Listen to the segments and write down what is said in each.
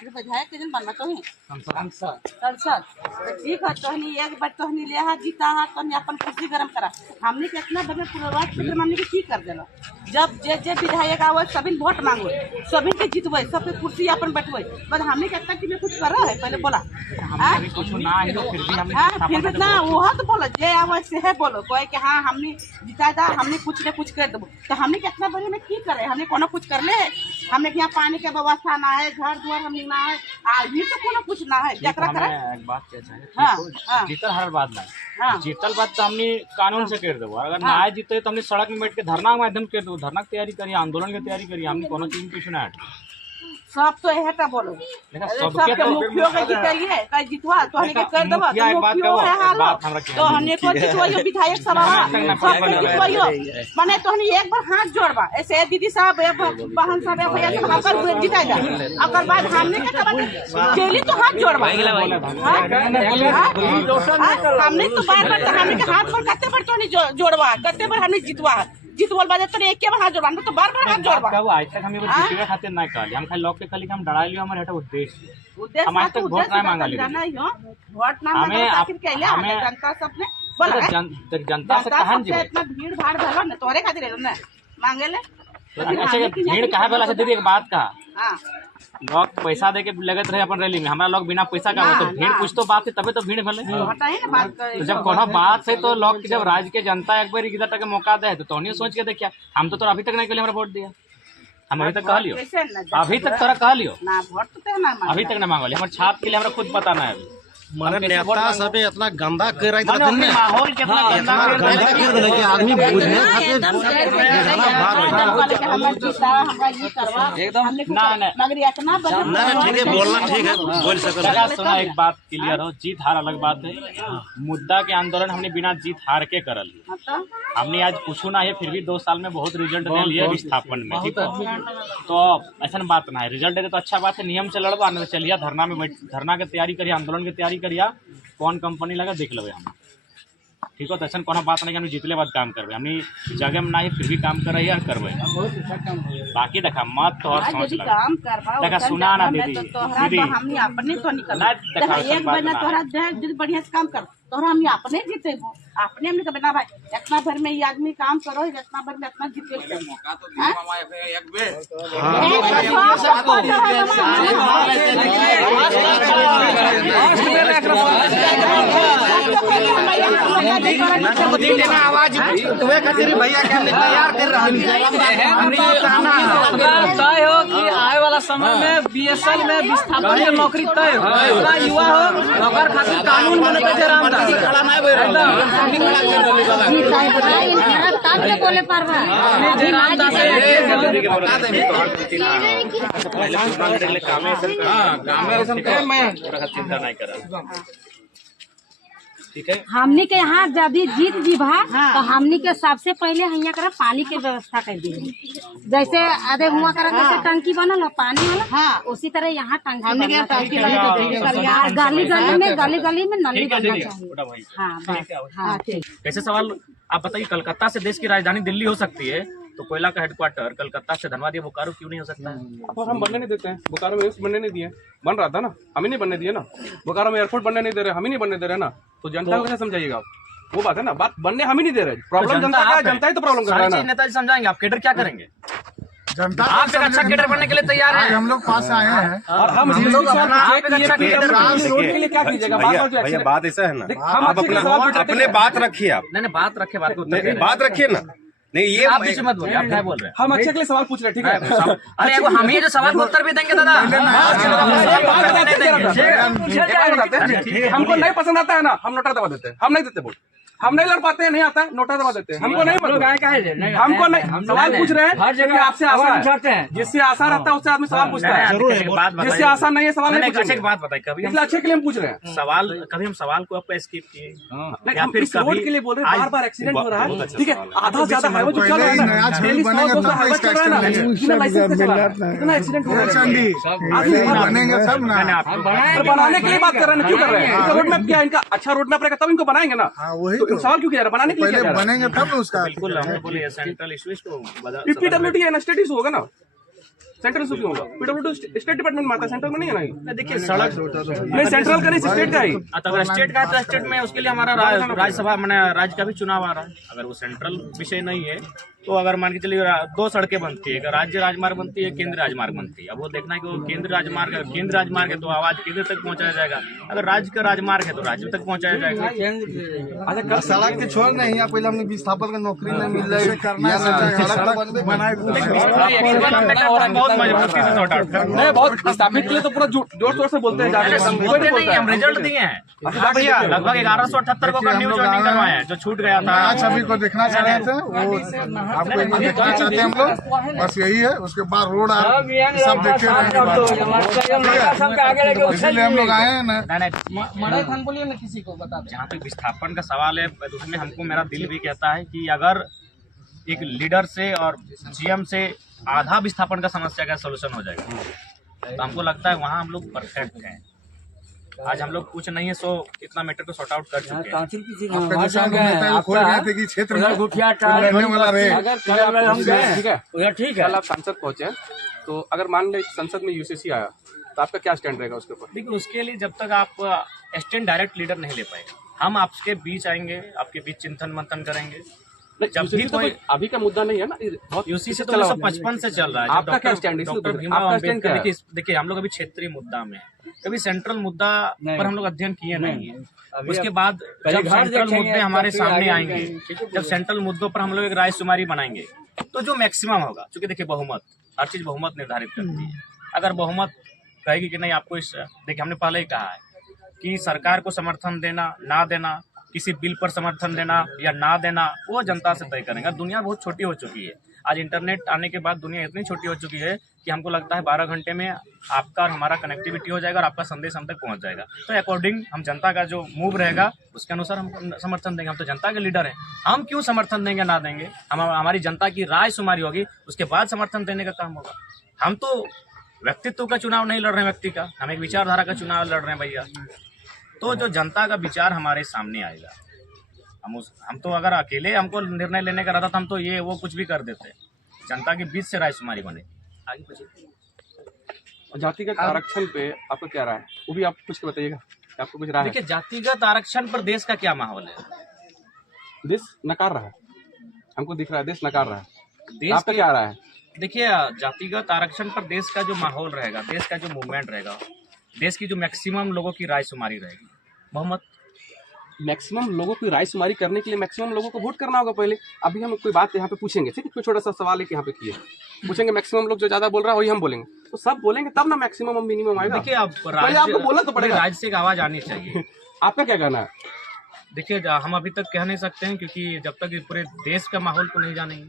अभी विधायक के दिन बनवा तो है संसद ठीक है तो एक बार तो ले जीता है तो अपन कुर्सी गरम करा हमने कितना बड़े पूर्वाज क्षेत्र में हमने की कर देना जब जे विधायक आवे सभी वोट मांगो सभी के जीतवे सबके कुर्सी अपन बैठवे बस हमने कितना की कुछ कर रहा है पहले बोला फिर ना वो तो बोलो जे आवे से है बोलो कोई कि हाँ हमने जिता था हमने कुछ न कुछ कर दो तो हमने कितना बड़े में की करे हमने कोनो कुछ कर ले हमने यहाँ पानी के व्यवस्था ना है घर द्वार हमने ना है अभी तो कोनो कुछ ना है जकरा करे एक बात क्या चाहे जीतल हर बात ना जीतल बात तो हमने कानून से कर देव अगर ना जीते तो हमने सड़क में बैठ के धरना के माध्यम कर दो धरना की तैयारी करिए आंदोलन की तैयारी करिए हमने कोनो चीज पीछे ना सब तो यह का बोलो सबके मुखियो के जिताइए कई जितवा तो हमने के कर देबा तो मुखियो है हाल तो हमने को जितवाइयो विधायक सभा सबके जितवाइयो माने तो हमने एक बार हाथ जोड़बा ऐसे दीदी साहब बहन साहब भैया सब आकर जिता जा ओकर बाद हमने के तब जेली तो हाथ जोड़बा हमने तो बार-बार हमने के हाथ पर कते बार तो नहीं जोड़वा कते बार हमने जितवल बाजे तो एक के बार हाथ जोड़बा तो बार-बार हाथ जोड़बा कब आज तक हमें जीतने खातिर ना कहली हम खाली लोग के खाली हम डरा लियो हमारे हटा उद्देश्य हम आज तक वोट ना मांगा लिए वोट ना मांगा आखिर कहले हमें जनता सबने बोला जनता से कहां जी इतना भीड़ भाड़ भलो न तोरे खातिर ना मांगे ले अच्छा भीड़ कहा बेला से दीदी एक बात कहा हां लोग पैसा दे के लगत रहे अपन रैली में हमारा लोग बिना पैसा का तो भीड़ कुछ तो बात है तबे तो भीड़ भले तो जब कोनो बात है तो लोग जब राज्य के जनता एक बार इधर तक मौका दे तो नहीं सोच के देखिए हम तो अभी तक नहीं के लिए हमारा वोट दिया हम अभी तक कह लियो अभी तक तोरा कह लियो अभी तक ना मांग लिया हमारे छाप के लिए हमारा खुद पता ना है माने नेता सब इतना गंदा कर रहा था माहौल कितना गंदा कर रहा कि आदमी बुझने ठीक है बोलना ठीक है बोल सकते सुना एक बात क्लियर हो जीत हार अलग बात है मुद्दा के आंदोलन हमने बिना जीत हार के करल हमने आज पूछू ना है फिर भी 2 साल में बहुत रिजल्ट दे लिए विस्थापन में ठीक है तो ऐसा बात ना है रिजल्ट दे तो अच्छा बात है नियम से लड़वा नहीं चलिए धरना में धरना की तैयारी करिए आंदोलन की तैयारी करिए कौन कंपनी लगा देख लो हम ठीक है तो ऐसा कोनो बात नहीं कि हम जीतले बाद काम करबे हमनी जगह में नहीं फिर भी काम कर रही है करबे बाकी देखा मत तो और सोच लगा काम करबा देखा सुना ना दीदी दीदी हमनी अपने तो निकलना देखा एक महीना तोरा दे बढ़िया से काम कर तोरा हमनी अपने जीतेबो अपने हमनी के बना भाई इतना भर में ये आदमी काम करो इतना भर में इतना जीते मौका तो दियो मामा एक बेर आवाज तुम्हें खातिर भैया के हमने तैयार कर रहा तय हो कि आए वाला समय में बीएसएल में विस्थापन के नौकरी तय हो इतना युवा हो अगर खातिर कानून बने के रामदास खड़ा नहीं बोल रहा बोले पारबा रामदास चिंता नहीं करा ठीक है हमनी के यहाँ जब जीत जीभा तो हमनी के सबसे पहले यहाँ कर पानी के व्यवस्था कर दी जैसे आधे हुआ कर जैसे टंकी बनल हो पानी वाला उसी तरह यहाँ टंकी गली गली में नली बनना चाहिए। हाँ कैसे सवाल आप बताइए कलकत्ता से देश की राजधानी दिल्ली हो सकती है तो कोयला का हेडक्वार्टर कलकत्ता से धनबाद या बोकारो क्यों नहीं हो सकता है? हम बनने नहीं देते हैं बोकारो में बनने नहीं दिए बन रहा था ना हम ही नहीं बनने दिए ना बोकारो में एयरपोर्ट बनने नहीं दे रहे हम ही नहीं बनने दे रहे ना तो जनता को कैसे समझाइएगा आप वो बात है ना बात बनने हम ही नहीं दे रहे प्रॉब्लम जनता का जनता ही तो प्रॉब्लम कर रहा है ना नेताजी समझाएंगे आप केडर क्या करेंगे जनता आप एक अच्छा केडर बनने के लिए तैयार है हम लोग पास आए हैं और हम रोड के लिए क्या कीजिएगा भैया बात ऐसा है ना आप अपने बात रखिए आप नहीं बात रखे बात रखिए ना नहीं ये आप बीच मत बोलिए आप क्या बोल रहे हैं हम अच्छे के लिए सवाल पूछ रहे हैं ठीक है अरे वो हम ही जो सवाल का उत्तर भी देंगे दादा हमको नहीं पसंद आता है ना हम नोटा दबा देते हैं हम नहीं देते वोट हम नहीं लड़ पाते हैं नहीं आता है नोटा दबा देते हैं हमको नहीं हमको नहीं सवाल पूछ रहे हैं हर जगह आपसे आशा है जिससे आशा रहता है उससे आदमी सवाल पूछता है जिससे आशा नहीं है सवाल नहीं अच्छे की बात बताइए कभी इसलिए अच्छे के लिए हम पूछ रहे हैं सवाल कभी हम सवाल को आपका स्किप किए या फिर रोड के लिए बोल रहे हैं बार एक्सीडेंट हो रहा है ठीक है आधा ज्यादा हाईवे जो चल रहा है डेली 100-200 हाईवे चल रहा है ना बिना लाइसेंस के चला रहा है इतना एक्सीडेंट हो रहा है बनेंगे सब ना बनाने के लिए बात कर रहे हैं क्यों कर रहे हैं इनका रोड मैप क्या है इनका अच्छा रोड मैप रहेगा तब इनको बनाएंगे ना सवाल क्यों किया बनाने के लिए बनेंगे तब उसका बिल्कुल हमने बोले सेंट्रल इश्यूज को पीपीडब्ल्यूडी है ना स्टेट इशू होगा ना सेंट्रल इशू क्यों होगा? PWD स्टेट डिपार्टमेंट में आता है, सेंट्रल में नहीं है ना। देखिए सड़क नहीं, सेंट्रल का नहीं, स्टेट का ही। अगर स्टेट का है तो स्टेट में उसके लिए हमारा राज्यसभा मैंने राज्य का भी चुनाव आ रहा है। अगर वो सेंट्रल विषय नहीं है तो अगर मान के चलिए 2 सड़कें बनती है, अगर राज्य राजमार्ग बनती है, केंद्रीय राजमार्ग बनती है। अब वो देखना है कि वो केंद्रीय राजमार्ग है तो आवाज केंद्र तक पहुंचाया जाएगा, अगर राज्य का राजमार्ग है तो राज्य तक पहुंचाया जाएगा। अच्छा कल सड़क के छोड़ नहीं, यहाँ पहले हमने विस्थापन का नौकरी नहीं मिल रही बहुत मजबूती से सॉर्ट आउट नहीं, बहुत विस्थापित के लिए तो पूरा जोर शोर से बोलते हैं हम रिजल्ट दिए हैं भैया, लगभग 1178 को न्यू ज्वाइनिंग करवाए हैं जो छूट गया था। सभी को देखना चाह रहे थे, वो आपको एक देखना चाहते हैं हम लोग, बस यही है। उसके बाद रोड सब देखे रहेंगे, इसलिए हम लोग आए हैं ना। बोलिए ना किसी को बता दें। जहाँ तक विस्थापन का सवाल है उसमें हमको मेरा दिल भी कहता है कि अगर एक लीडर से और GM से आधा विस्थापन का समस्या का सोल्यूशन हो जाएगा तो हमको लगता है वहाँ हम लोग परफेक्ट हैं। आज हम लोग कुछ नहीं है, सो इतना मैटर को सॉर्ट आउट कर चुके हैं। क्षेत्र में रहने वाला रहे, ठीक है। कल आप संसद पहुंचे तो अगर मान ले संसद में UCC आया तो आपका क्या स्टैंड रहेगा उसके ऊपर? देखिए उसके लिए जब तक आप स्टैंड डायरेक्ट लीडर नहीं ले पाएंगे, हम आपके बीच आएंगे, आपके बीच चिंतन मंथन करेंगे। जब भी कोई अभी का मुद्दा नहीं है ना, UCC तो 1955 से चल रहा है। आपका क्या स्टैंड? डॉक्टर भीमराव अम्बेडकर, देखिए हम लोग अभी क्षेत्रीय मुद्दा में, कभी सेंट्रल मुद्दा पर हम लोग अध्ययन किए नहीं है। उसके बाद जब सेंट्रल मुद्दे हमारे सामने आएंगे, जब सेंट्रल मुद्दों पर हम लोग एक रायशुमारी बनाएंगे तो जो मैक्सिमम होगा, क्योंकि देखिए बहुमत, हर चीज बहुमत निर्धारित करती है। अगर बहुमत कहेगी कि नहीं आपको इस, देखिए हमने पहले ही कहा है कि सरकार को समर्थन देना ना देना, किसी बिल पर समर्थन देना या ना देना, वो जनता से तय करेंगे। दुनिया बहुत छोटी हो चुकी है, आज इंटरनेट आने के बाद दुनिया इतनी छोटी हो चुकी है कि हमको लगता है 12 घंटे में आपका और हमारा कनेक्टिविटी हो जाएगा और आपका संदेश हम तक पहुंच जाएगा। तो अकॉर्डिंग हम जनता का जो मूव रहेगा उसके अनुसार हम समर्थन देंगे। हम तो जनता के लीडर हैं, हम क्यों समर्थन देंगे ना देंगे? हमारी जनता की राय शुमारी होगी, उसके बाद समर्थन देने का काम होगा। हम तो व्यक्तित्व का चुनाव नहीं लड़ रहे हैं, व्यक्ति का, हम एक विचारधारा का चुनाव लड़ रहे हैं भैया। तो जो जनता का विचार हमारे सामने आएगा, हम तो अगर अकेले हमको निर्णय लेने का रहता था हम तो ये वो कुछ भी कर देते। जनता के बीच से रायशुमारी बने। आगे पूछिए। जातिगत आरक्षण पे आपका क्या राय है, वो भी आप कुछ बताइएगा, आपको कुछ राय है? देखिए जातिगत आरक्षण पर देश का क्या माहौल है? देश नकार रहा है, हमको दिख रहा है देश नकार रहा है। देश आपका क्या राय है? देखिए जातिगत आरक्षण पर देश का जो माहौल रहेगा, देश का जो मूवमेंट रहेगा, देश की जो मैक्सिमम लोगों की रायशुमारी रहेगी, बहुमत मैक्सिमम लोगों की रायशुमारी करने के लिए मैक्सिमम लोगों को वोट करना होगा पहले। अभी हम कोई बात यहाँ पे पूछेंगे, ठीक है, कोई छोटा सा सवाल है कि यहाँ पे किए पूछेंगे, मैक्सिमम लोग जो ज्यादा बोल रहा है वही हम बोलेंगे, तो सब बोलेंगे तब ना मैक्सिमम और मिनिमम आएगा। देखिए अब आपको बोलना तो पड़ेगा, राज्य से एक आवाज आनी चाहिए। आपका क्या कहना है? देखिए हम अभी तक कह नहीं सकते हैं क्योंकि जब तक पूरे देश का माहौल को नहीं जानेंगे।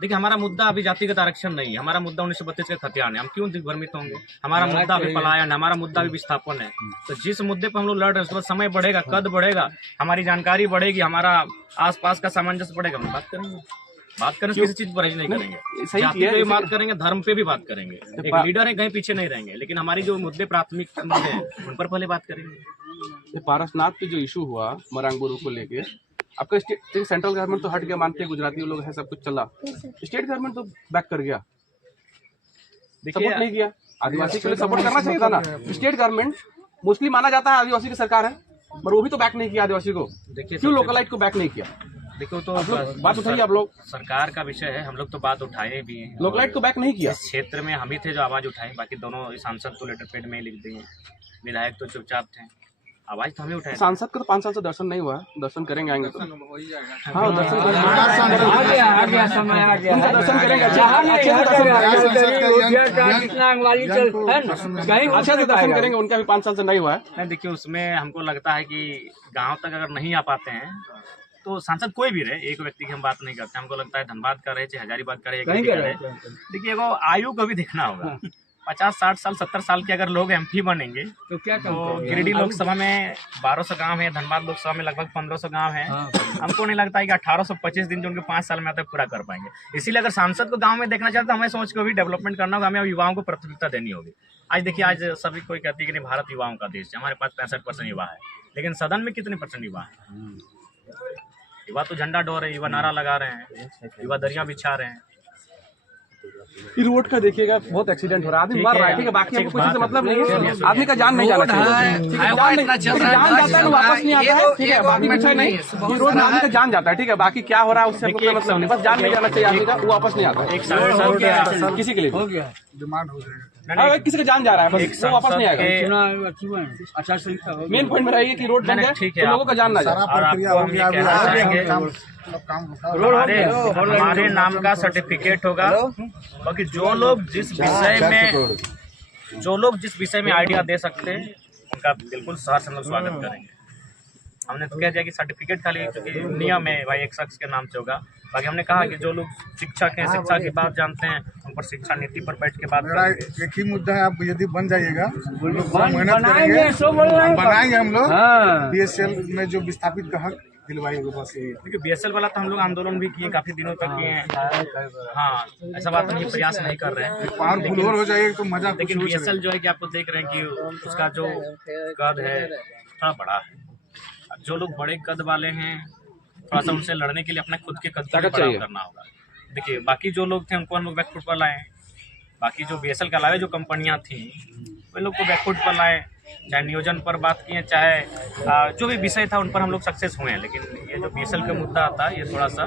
देखिए हमारा मुद्दा अभी जातिगत आरक्षण नहीं है, हमारा मुद्दा 1932 का खतियान है। हम क्यों दिग्भ्रमित होंगे? हमारा मुद्दा अभी पलायन है, हमारा मुद्दा अभी विस्थापन है। तो जिस मुद्दे पर हम लोग लड़ रहे हैं उसके बाद समय बढ़ेगा, कद बढ़ेगा, हमारी जानकारी बढ़ेगी, हमारा आसपास का सामंजस्य बढ़ेगा, हम बात करेंगे। बात करें किसी चीज पर ही नहीं करेंगे, जाति पे भी बात करेंगे, धर्म पे भी बात करेंगे। एक लीडर है, कहीं पीछे नहीं रहेंगे, लेकिन हमारी जो मुद्दे प्राथमिक मुद्दे हैं उन पर पहले बात करेंगे। पारसनाथ पे जो इशू हुआ मरांग बोरो को लेके, आपका सेंट्रल गवर्नमेंट तो हट गया, मानते हैं गुजराती लोग हैं, सब कुछ चला, स्टेट गवर्नमेंट तो बैक कर गया, सपोर्ट नहीं किया। आदिवासी के लिए सपोर्ट करना चाहिए था ना। स्टेट गवर्नमेंट मोस्टली माना जाता है आदिवासी की सरकार है, पर वो भी तो बैक नहीं किया आदिवासी को। देखिए क्यों लोकलाइट को बैक नहीं किया? देखो तो बात उठाइए आप लोग, सरकार का विषय है, हम लोग तो बात उठाए भी हैं। लोकलाइट को बैक नहीं किया। इस क्षेत्र में हम ही थे जो आवाज उठाए, बाकी दोनों सांसद तो लेटर पेड में ही लिख दिए, विधायक तो चुपचाप थे, आवाज तो हमें उठाए। सांसद को तो 5 साल से दर्शन नहीं हुआ, दर्शन करेंगे, आएंगे तो हाँ दर्शन करेंगे, उनका भी 5 साल से नहीं हुआ है। नहीं देखिए उसमें हमको लगता है कि गांव तक अगर नहीं आ पाते हैं तो सांसद कोई भी रहे, एक व्यक्ति की हम बात नहीं करते, हमको लगता है धनबाद का रहे चाहे हजारीबाग का रहे, देखिए वो आयु को भी देखना होगा। 50, 60 साल, 70 साल के अगर लोग MP बनेंगे तो क्या, तो गिरिडीह लोकसभा में 1200 गांव है, धनबाद लोकसभा में लगभग 1500 गांव है। हमको नहीं लगता है कि 1825 दिन जो उनके 5 साल में आते पूरा कर पाएंगे। इसीलिए अगर सांसद को गांव में देखना चाहते तो हमें सोच के भी डेवलपमेंट करना होगा, हमें युवाओं को प्राथमिकता देनी होगी। आज देखिए आज सभी कोई कहती है कि नहीं भारत युवाओं का देश है, हमारे पास 65% युवा है, लेकिन सदन में कितने % युवा है? युवा तो झंडा डोर रहे, युवा नारा लगा रहे हैं, युवा दरिया बिछा रहे हैं। ये रोड का देखिएगा बहुत एक्सीडेंट हो रहा है, आदमी मर रहा है, ठीक है, बाकी हमको कुछ से मतलब नहीं है, आदमी का जान नहीं जाना चाहिए, ठीक है, जान जाता है वापस नहीं आता है, ठीक है, बाकी कुछ नहीं, ये रोड में आदमी का जान जाता है, ठीक है, बाकी क्या हो रहा है उससे हमको कोई मतलब नहीं, बस जान नहीं जाना चाहिए आदमी का, वो वापस नहीं आता है किसी के लिए हो गया, डिमांड हो जाएगा। किसी का जान जा रहा है बस वो वापस नहीं आएगा। अच्छा मेन पॉइंट मेरा ये कि रोड बन जाए तो लोगों का जान ना जाए। हमारे नाम का सर्टिफिकेट होगा, बाकी जो लोग जिस विषय में आइडिया दे सकते हैं उनका बिल्कुल सहर्ष हम लोग स्वागत करेंगे। हमने तो कह दिया कि सर्टिफिकेट खाली नियम है भाई एक शख्स के नाम से होगा, बाकी हमने कहा कि जो लोग शिक्षक हैं, शिक्षा की बात जानते हैं, उन पर शिक्षा नीति पर बैठ के बात करेंगे। एक ही मुद्दा है, आप यदि बन जाइएगा हम लोग मेहनत करेंगे, बनाएंगे हम लोग BSL में जो विस्थापित का हक दिलवाएंगे, बस यही। क्योंकि BSL वाला तो हम लोग आंदोलन भी किए, काफी दिनों तक किए हैं। हाँ, ऐसा बात नहीं, प्रयास नहीं कर रहे हैं, पावरफुल हो जाएगा तो मजा। लेकिन BSL जो है कि आपको देख रहे हैं कि उसका जो कद है थोड़ा बड़ा है। जो लोग बड़े कद वाले हैं थोड़ा सा उनसे लड़ने के लिए अपना खुद के कद को बड़ा करना होगा। देखिए बाकी जो लोग थे उनको हम लोग बैकफुट पर लाए, बाकी जो BSL के अलावा जो कंपनियां थी वे लोग को बैकफुट पर लाए, चाहे नियोजन पर बात किए, चाहे जो भी विषय था उन पर हम लोग सक्सेस हुए हैं। लेकिन ये जो BSL का मुद्दा आता है ये थोड़ा सा